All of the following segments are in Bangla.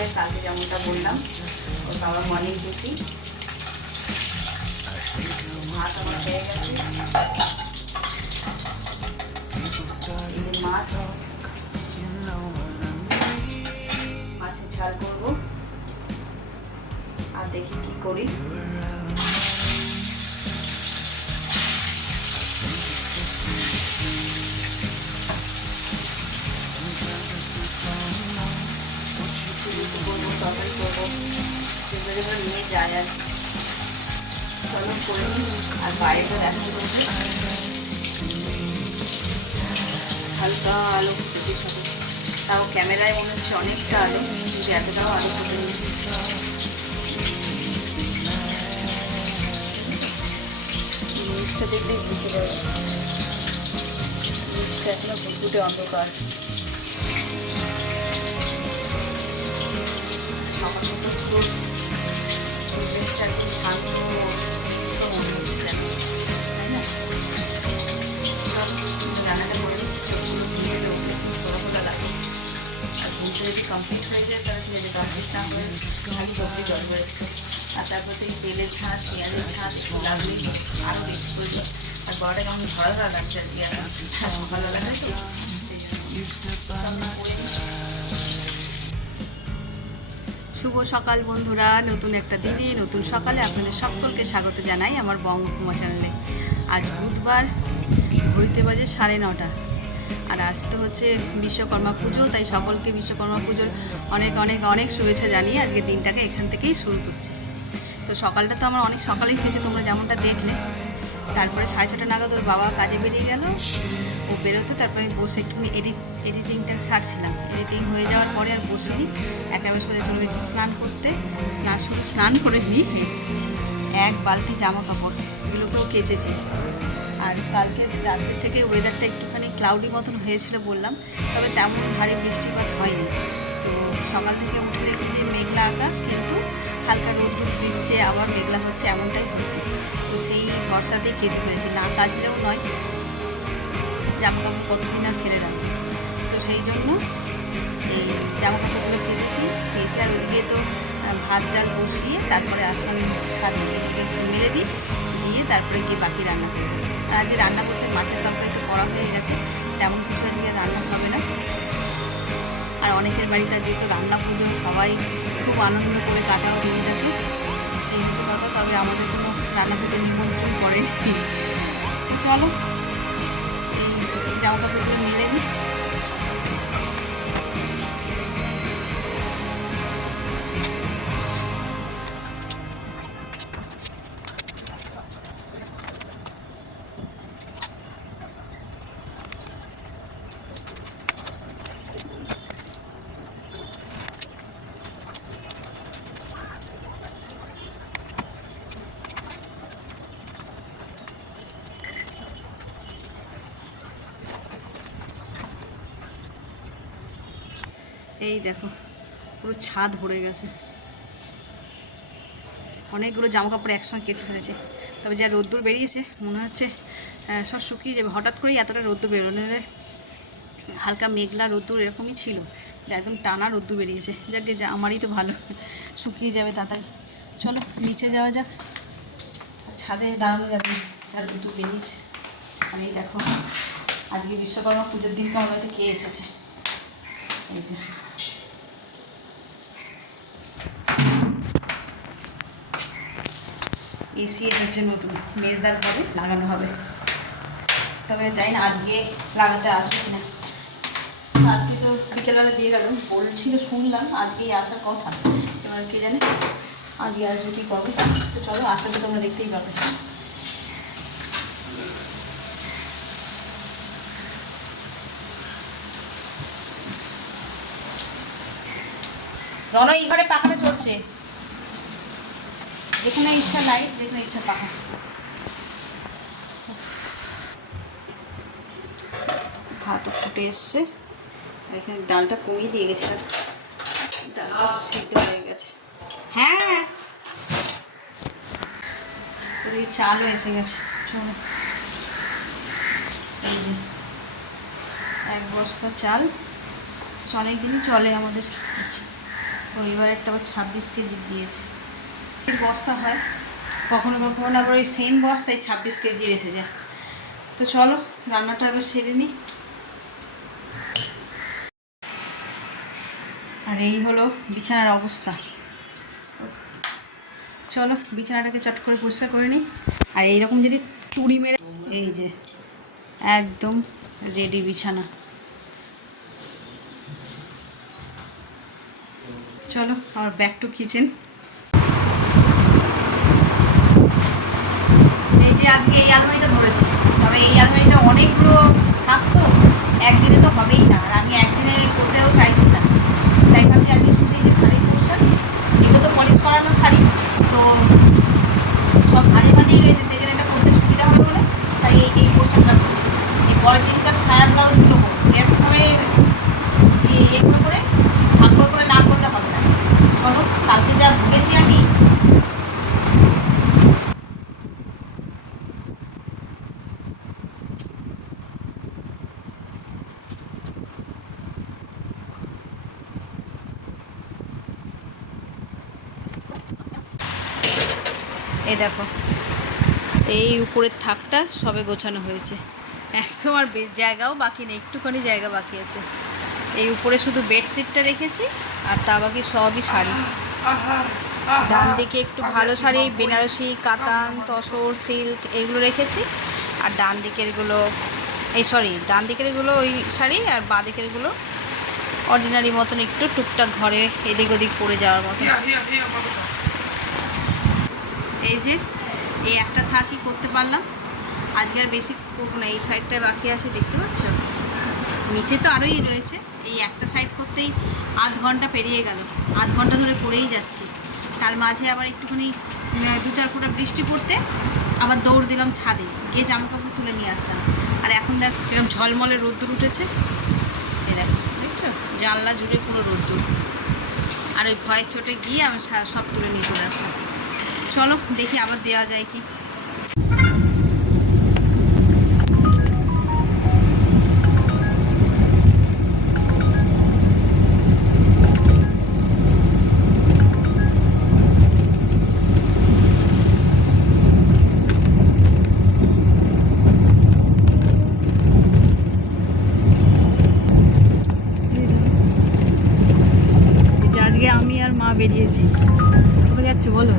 করতে কালকে যেমনটা বললাম, ওর বাবা মর্নিং ডিউটি ভাত আমার গেছে। মাছ, মাছের ঝাল করব। আর দেখি কি করি। নিয়ে যায় আর আর বাইরেটা দেখা হালকা আলো ফুটেছে সবে তাও ক্যামেরায় মনে হচ্ছে অনেকটা আলো কিন্তু এতটাও আলো ফুটেনি জিনিসটা দেখলেই বুঝতে পারবে এখনও ঘুটঘুটে অন্ধকার আমার মতো খুব পরিবেশটা একটু শান্ত সুস্থ মনে হচ্ছে। তাই না? রান্নাটা করে চোখগুলো ধুয়ে দেবো, ফোটা ফোটা লাগে। আর ঘুমটা যদি কমপ্লিট হয়ে যায় তাহলে খালি ভালো লাগছে শুভ সকাল বন্ধুরা, নতুন একটা দিনে, নতুন সকালে আপনাদের সকলকে স্বাগত জানাই আমার বঙ্গকুমা চ্যানেলে। আজ বুধবার, ঘড়িতে বাজে সাড়ে নটা। আর আজ তো হচ্ছে বিশ্বকর্মা পুজো, তাই সকলকে বিশ্বকর্মা পুজোর অনেক অনেক অনেক শুভেচ্ছা জানিয়ে আজকে দিনটাকে এখান থেকেই শুরু করছি। তো সকালটা তো আমার অনেক সকালেই হয়েছে, তোমরা যেমনটা দেখলে। তারপরে সাড়ে ছটা নাগাদ ওর বাবা কাজে বেরিয়ে গেল। ও বেরোতে তারপরে আমি বসে একটুখানি এডিট এডিটিংটা ছাড়ছিলাম এডিটিং হয়ে যাওয়ার পরে আর বসিনি। একেবারে সোজা চলে গেছি স্নান করতে। স্নান শুধু স্নান করে নি। এক বালতি জামা কাপড়, এগুলোকেও কেচেছি। আর কালকে রাতের থেকে ওয়েদারটা একটুখানি ক্লাউডি মতন হয়েছিল বললাম। তবে তেমন ভারী বৃষ্টিপাত হয়নি। সকাল থেকে উঠে দেখছি যে মেঘলা আকাশ, কিন্তু হালকা রোদ রোদ দিচ্ছে, আবার মেঘলা হচ্ছে, এমনটাই হচ্ছে। তো সেই ভরসাতেই কেচে ফেলেছি, না কাচলেও নয় জামা কাপড় কতদিন আর ফেলে রাখব? তো সেই জন্য এই জামা কাপড়গুলো কেচেছি কেচে আর ওইদিকে তো ভাত ডাল বসিয়ে তারপরে আসলাম ছাদ মেরে দিই, দিয়ে তারপরে গিয়ে বাকি রান্না করব আর আজকে রান্না করতে মাছের তরকারি তো করা হয়ে গেছে, তেমন কিছু আজকে রান্না হবে না। অনেকের বাড়িতে যেহেতু রান্না পুজো, সবাই খুব আনন্দ করে কাটাও দিনটাকে। এই হচ্ছে কথা, তবে আমাদের কোনো রান্না পুজো নিমন্ত্রণ করেনি। চলো জামা কাপড়গুলো মিলে এই দেখো, পুরো ছাদ ভরে গেছে। অনেকগুলো জামা কাপড় একসঙ্গে কেচে ফেলেছে। তবে যা রোদ্দুর বেরিয়েছে, মনে হচ্ছে সব শুকিয়ে যাবে। হঠাৎ করেই এতটা রোদ্দুর বেরোনো হালকা মেঘলা রোদ্দুর এরকমই ছিল। একদম টানা রোদ্দুর বেরিয়েছে। যাকে যা, আমারই তো ভালো। শুকিয়ে যাবে তাড়াতাড়ি। চলো, নিচে যাওয়া যাক। ছাদে দাঁড়ানো যাবে। যা রোদ্দুর বেরিয়েছে। আর এই দেখো, আজকে বিশ্বকর্মা পুজোর দিনকে আমার কাছে কে এসেছে? এই যে। এসি এসেছে নতুন। মেজদার হবে লাগানো হবে। তবে জানি না আজকে লাগাতে আসবে কিনা। আজকে তো বিকেলবেলা দিয়ে গেলাম, বলছিল শুনলাম আজকেই আসার কথা। এবার কে জানে আজকে আসবে কি কবে। তো চলো আসাতে তোমরা দেখতেই পাবে। রণ এই ঘরে পাখাটা চলছে যেখানে ইচ্ছা নাই, যেখানে ইচ্ছা পাখা ভাতও ফুটে এসছে। এখানে ডালটা কমিয়ে দিয়ে গেছে। আর ডালটা সিদ্ধ হয়ে গেছে। হ্যাঁ। চালও এসে গেছে। চলো। এই যে, এক বস্তা চাল। অনেক দিনই চলে আমাদের। আচ্ছা পরিবার একটা আবার ছাব্বিশ কেজি দিয়েছে। বস্তা হয়। কখনো কখনো আবার ওই সেম বস্তায় ছাব্বিশ কেজি এসে যায়। তো চলো, রান্নাটা আবার সেরে নিই আর এই হলো বিছানার অবস্থা। চলো, বিছানাটাকে চট করে পরিষ্কার করে নিই আর এইরকম যদি তুড়ি মেরে এই যে, একদম রেডি বিছানা। চলো আমার ব্যাক টু কিচেন এই যে আজকে এই আলমারিটা ধরেছি। তবে এই আলমারিটা অনেকগুলো থাকতো, একদিনে তো হবেই না। আর আমি একদিনে করতেও চাইছি না তাই ভাবছি আজকে শুধু এই যে শাড়ি পোশাক এগুলো তো পলিশ করানো শাড়ি তো সব ভাজে ভাজেই রয়েছে সেই জন্য এটা করতে সুবিধা হবে বলে তাই এই এই পোশাকটা করছি এই পরের দিনকার সায়া ব্লাউজগুলো করব এরকমভাবে এগুলো করে ভাগ করে করে না করলে হবে না চলো কালকে যা ভুগেছি আমি এই উপরের থাকটা সবে গোছানো হয়েছে। একদম আর জায়গাও বাকি নেই, একটুখানি জায়গা বাকি আছে। এই উপরে শুধু বেডশিটটা রেখেছি, আর তা বাকি সবই শাড়ি। ডান দিকে একটু ভালো শাড়ি বেনারসি, কাতান, তসর, সিল্ক, এগুলো রেখেছি। আর ডান দিকেরগুলো এই সরি, ডান দিকেরগুলো ওই শাড়ি, আর বাঁ দিকেরগুলো অর্ডিনারি মতন একটু টুকটাক ঘরে এদিক ওদিক পরে যাওয়ার মতন। এই যে এই একটা থাকই করতে পারলাম। আজকে আর বেশি করব না, এই সাইডটায় বাকি আছে, দেখতে পাচ্ছ? নিচে তো আরোই রয়েছে, এই একটা সাইড করতেই আধ ঘণ্টা পেরিয়ে গেল, আধ ঘণ্টা ধরে পড়েই যাচ্ছি। তার মাঝে আবার একটুখানি দু চার ফোঁটা বৃষ্টি পড়তে আবার দৌড় দিলাম ছাদে, গিয়ে জামা কাপড় তুলে নিয়ে আসলাম। আর এখন দেখ কীরকম ঝলমলে রোদ্দুর উঠেছে। এ দেখো, দেখছ? জানলা জুড়ে পুরো রোদ্দুর। আর ওই ভয়ের চোটে গিয়ে আমি সব তুলে নিয়ে চলে আসলাম। চলো দেখি আবার দেওয়া যায় কি। আমি আর মা বেরিয়েছি কোথায় যাচ্ছে বলো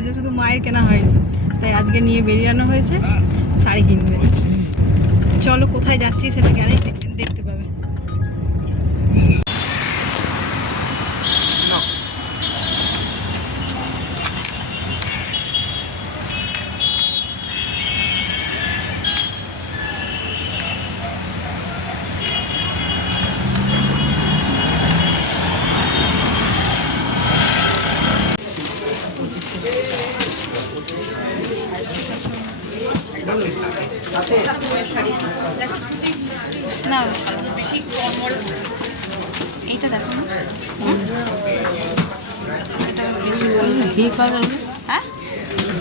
সবার শুধু মায়ের কেনা হয়নি। তাই আজকে নিয়ে বেরিয়ে আনা হয়েছে শাড়ি কিনবে। চলো কোথায় যাচ্ছি সেটা গেলেই দেখ- দেখতে পাবে না এইটা দেখো না হুম? এটা বেশি ঘি কালার হ্যাঁ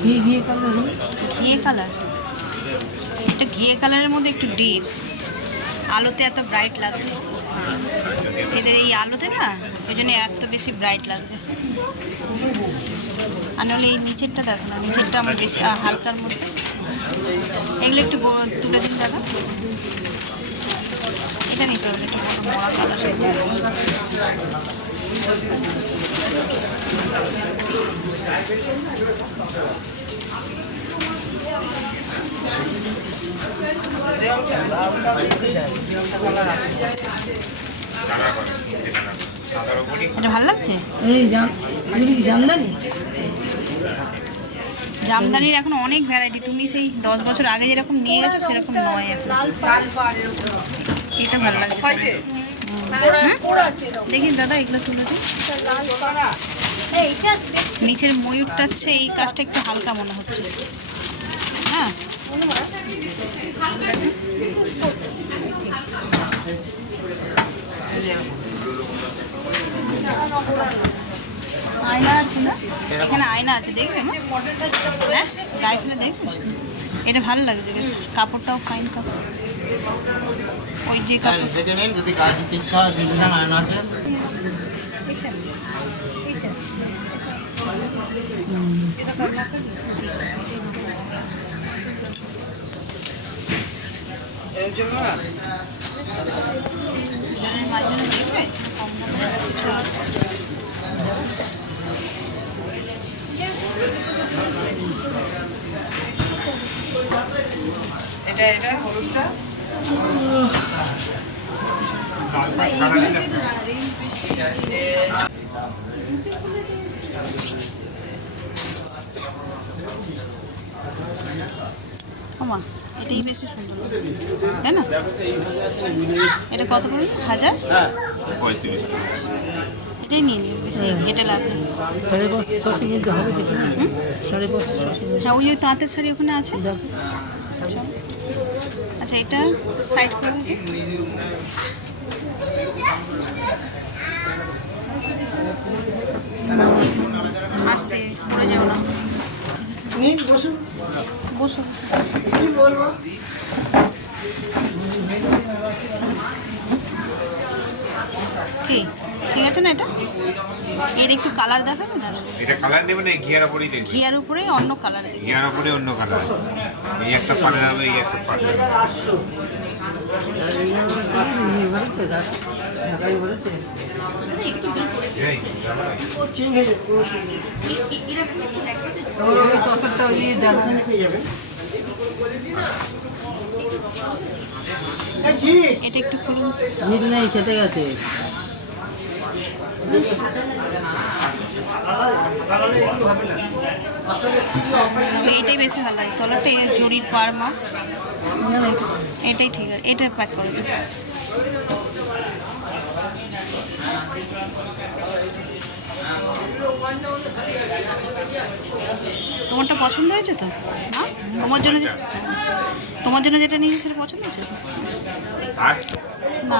ঘি ঘি কালার ঘিয়ে কালার এটা ঘিয়ে কালারের মধ্যে একটু ডিপ আলোতে এত ব্রাইট লাগছে। এদের এই আলোতে না, ওই জন্য এত বেশি ব্রাইট লাগছে। আর নাহলে এই নিচেরটা দেখো না, নিচেরটা আমার বেশি হালকার মধ্যে। এগুলো একটু তুলে দিন দাদা। এটা নিতে হবে একটু মরা কালার এটা ভালো লাগছে? জামদানি? জামদানির এখন অনেক ভ্যারাইটি তুমি সেই দশ বছর আগে যেরকম নিয়ে গেছো সেরকম নয় এখন। এটা ভালো লাগছে। হুম? দেখি দাদা এগুলো তুলে দিই। নিচের ময়ূরটা হচ্ছে এই কাজটা একটু হালকা মনে হচ্ছে। হ্যাঁ? আয়না আছে না এখানে আয়না আছে দেখবে হ্যাঁ ফেলে দেখবে এটা ভালো লাগছে বেশ কাপড়টাও ফাইন কাপড় ওই যে হ্যাঁ কাপড় দেখে নিন যদি গায়ে দিতে ইচ্ছা হয় ডিজাইন আয়না আছে দুজনের মাঝখানে দেখবে কম দামে কিছু আছে। ওমা এটাই বেশি সুন্দর। তাই না? এটা কত করে? হাজার? পঁয়ত্রিশ এটাই নিয়ে নিন বেশি এটা লাভ নেই। সাড়ে পাঁচশো ছশো হবে সাড়ে পাঁচশো হ্যাঁ ওই যে তাঁতের শাড়ি ওখানে আছে? আচ্ছা এটা সাইড করে আসতে পড়ে যাও না। বসো। কি ঠিক আছে না এটা? এর একটু কালার দেখাবেন না? এটা কালার দেবে না ঘিয়ার ওপরেই দেবে। ঘিয়ার উপরে অন্য কালার দেবে ঘিয়ার ওপরে অন্য কালার এই একটা পাড়ে হবে এই একটা পাড়ে এটা একটু নেই খেতে গেছে এইটাই বেশি ভালো লাগে। তলাটা জরির পার মা। এটাই ঠিক আছে। এটা প্যাক করে দিন তোমারটা পছন্দ হয়েছে তো? না? তোমার জন্য তোমার জন্য যেটা নিয়েছি সেটা পছন্দ হয়েছে? না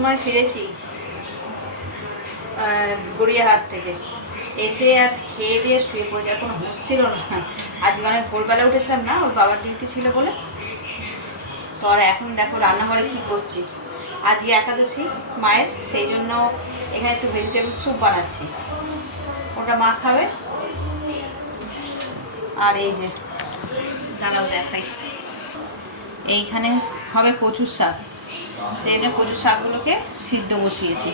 সময় ফিরেছি গড়িয়াহাট থেকে। এসে আর খেয়ে দিয়ে শুয়ে পড়েছে, আর কোনো হুঁশ ছিল না। আজকে অনেক ভোরবেলা উঠেছিলাম না, ওর বাবার ডিউটি ছিল বলে। তো আর এখন দেখো রান্নাঘরে কী করছি। আজকে একাদশী মায়ের, সেই জন্য এখানে একটু ভেজিটেবল স্যুপ বানাচ্ছি। ওটা মা খাবে। আর এই যে, দাঁড়াও দেখাই। এইখানে হবে কচুর শাক। জন্য কচুর শাকগুলোকে সিদ্ধ বসিয়েছি।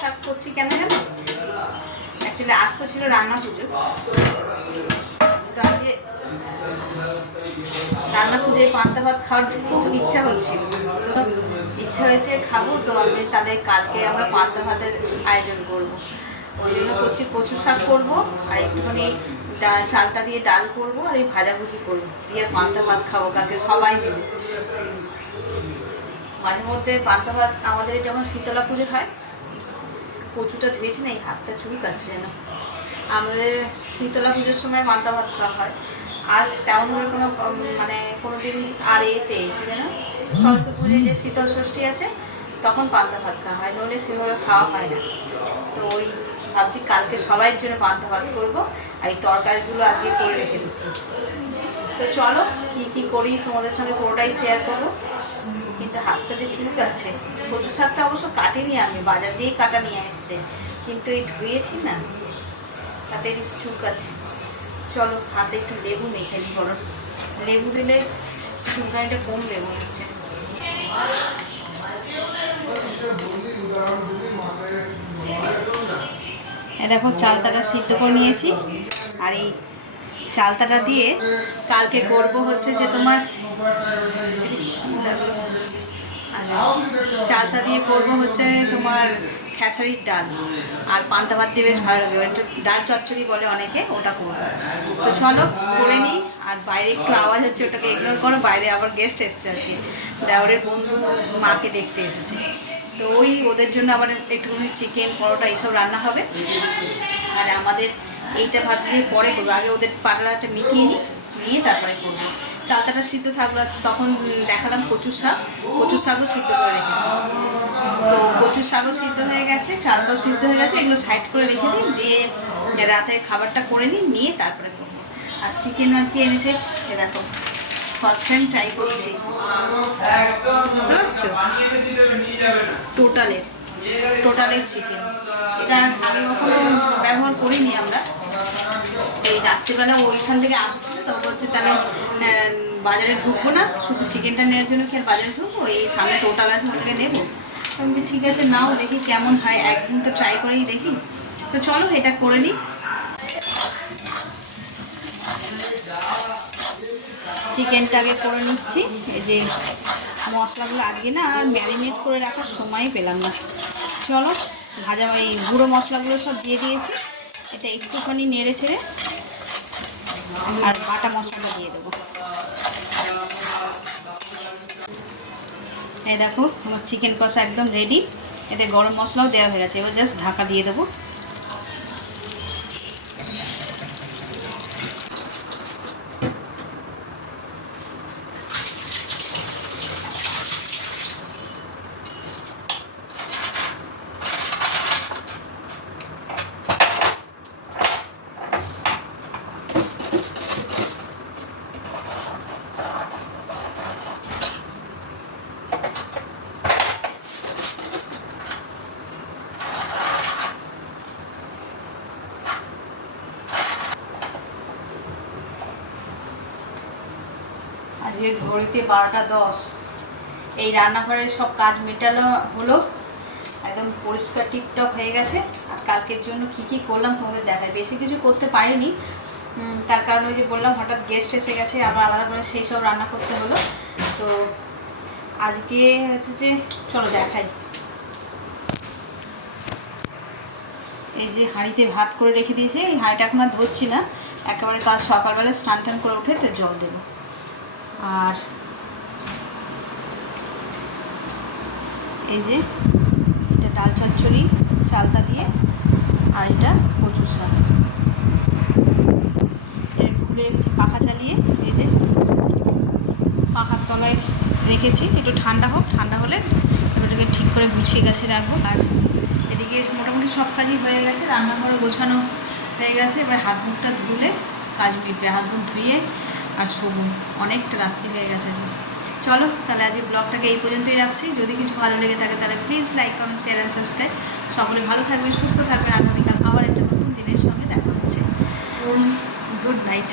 শাক করছি কেন অ্যাকচুয়ালি ছিল রান্না পুজো। রান্না পুজোয় পান্তা ভাত খাওয়ার খুব ইচ্ছা হচ্ছিল ইচ্ছা হয়েছে খাব, তো আমি তাহলে কালকে আমরা পান্তা ভাতের আয়োজন করব। ওই জন্য করছি কচু শাক করব, আর একটুখানি ডাল চালটা দিয়ে ডাল করব আর এই ভাজাভুজি করব। দিয়ে পান্তা ভাত খাব কালকে সবাই মিলে। মাঝে মধ্যে পান্তা ভাত আমাদের যেমন শীতলা পুজো হয়, কচুটা ধুয়েছি না, এই হাতটা চুল কাচ্ছে যেন। আমাদের শীতলা পুজোর সময় পান্তা ভাত খাওয়া হয়। আর তেমনভাবে কোনো মানে কোনো দিন আর এতে যেন, সরস্বতী পুজোয় যে শীতল ষষ্ঠী আছে, তখন পান্তা ভাত খাওয়া হয়, নইলে সেভাবে খাওয়া হয় না। তো ওই ভাবছি কালকে সবাইয়ের জন্য পান্তা ভাত করব। এই তরকারিগুলো আজকে করে রেখে দিচ্ছি। তো চলো, কি কি করি তোমাদের সঙ্গে পুরোটাই শেয়ার করব। কিন্তু হাতটা যে চুলকাচ্ছে কচু শাকটা অবশ্য কাটিনি আমি, বাজার দিয়েই কাটা নিয়ে এসছে। কিন্তু এই ধুয়েছি না, তাতে কিছু চুলকাচ্ছে। চলো, হাতে একটু লেবু মেখে নিই, বলো। লেবু দিলে চুলকানিটা কমবে মনে হচ্ছে? দেখো চালতাটা সিদ্ধ করে নিয়েছি। আর এই চালতাটা দিয়ে কালকে করব হচ্ছে যে তোমার চালতা দিয়ে করব হচ্ছে তোমার খেসারির ডাল। আর পান্তা ভাত দিয়ে বেশ ভালো লাগে ডাল চচ্চড়ি বলে অনেকে, ওটা করব। তো চলো, করে নিই। আর বাইরে একটু আওয়াজ হচ্ছে, ওটাকে ইগনোর করো। বাইরে আবার গেস্ট এসছে আর কি। দেওরের বন্ধু, মাকে দেখতে এসেছে। তো ওই ওদের জন্য আবার একটুখানি চিকেন পরোটা এইসব রান্না হবে। আর আমাদের এইটা ভাবছি পরে করব। আগে ওদের পাতলাটা মিটিয়ে নিই, নিয়ে তারপরে করব। চালতাটা সিদ্ধ থাকল, তখন দেখালাম কচু শাক। কচু শাকও সিদ্ধ করে রেখেছি। তো কচু শাকও সিদ্ধ হয়ে গেছে চালটাও সিদ্ধ হয়ে গেছে, এগুলো সাইড করে রেখে দিই, দিয়ে রাতে খাবারটা করে নিই, নিয়ে তারপরে করব। আর চিকেন আজকে এনেছে, এ দেখো ফার্স্ট টাইম ট্রাই করছি। বুঝতে পারছ? টোটালের টোটালের চিকেন এটা আগে কখনো ব্যবহার করিনি আমরা। এই রাত্রিবেলা ওইখান থেকে আসছিল তো বলছে তাহলে বাজারে ঢুকবো না। শুধু চিকেনটা নেওয়ার জন্য কি আর বাজারে ঢুকবো? এই সামনে টোটাল আছে ওখান থেকে নেব। আমি ঠিক আছে নাও দেখি কেমন হয়। একদিন তো ট্রাই করেই দেখি। তো চলো এটা করে নিই। চিকেনটা আগে করে নিচ্ছি। এই যে মশলাগুলো আজকে না আর ম্যারিনেট করে রাখার সময় পেলাম না। চলো, ভাজা এই গুঁড়ো মশলাগুলো সব দিয়ে দিয়েছি। এটা একটুখানি নেড়ে ছেড়ে আর বাটা মশলাটা দিয়ে দেবো। এই দেখো, আমার চিকেন কষা একদম রেডি এতে গরম মশলাও দেওয়া হয়ে গেছে। এবার জাস্ট ঢাকা দিয়ে দেবো আজকে ঘড়িতে বারোটা দশ। এই রান্নাঘরের সব কাজ মেটানো হলো। একদম পরিষ্কার টিপটপ হয়ে গেছে। আর কালকের জন্য কি কি করলাম তোমাদের দেখায় বেশি কিছু করতে পারিনি। তার কারণ ওই যে বললাম, হঠাৎ গেস্ট এসে গেছে, আবার আলাদা করে সেই সব রান্না করতে হলো। তো আজকে হচ্ছে যে, চলো দেখাই। এই যে হাঁড়িতে ভাত করে রেখে দিয়েছে। এই হাঁড়িটা এখন আর ধরছি না। একেবারে কাল সকালবেলা স্নান টান করে উঠে তো জল দেবো। আর এই যে এটা ডাল চচ্চড়ি, চালতা দিয়ে আর এটা কচুর শাক। এর খুলে রেখেছি, পাখা চালিয়ে, এই যে পাখার তলায় রেখেছি, একটু ঠান্ডা হোক, ঠান্ডা হলে এটাকে ঠিক করে গুছিয়ে গাছে রাখব। আর এদিকে মোটামুটি সব কাজই হয়ে গেছে রান্নাঘর গোছানো হয়ে গেছে, এবার হাত মুখটা ধুলে কাজ মিটবে হাত মুখ ধুয়ে আর শোবো, অনেকটা রাত্রি হয়ে গেছে যে চলো, তাহলে আজ ব্লগটাকে এই পর্যন্তই রাখছি। যদি কিছু ভালো লেগে থাকে, তাহলে please like comment share and subscribe সকলে ভালো থাকবেন, সুস্থ থাকবেন। আগামীকাল আবার একটা নতুন দিনের সঙ্গে দেখা হচ্ছে। Good night.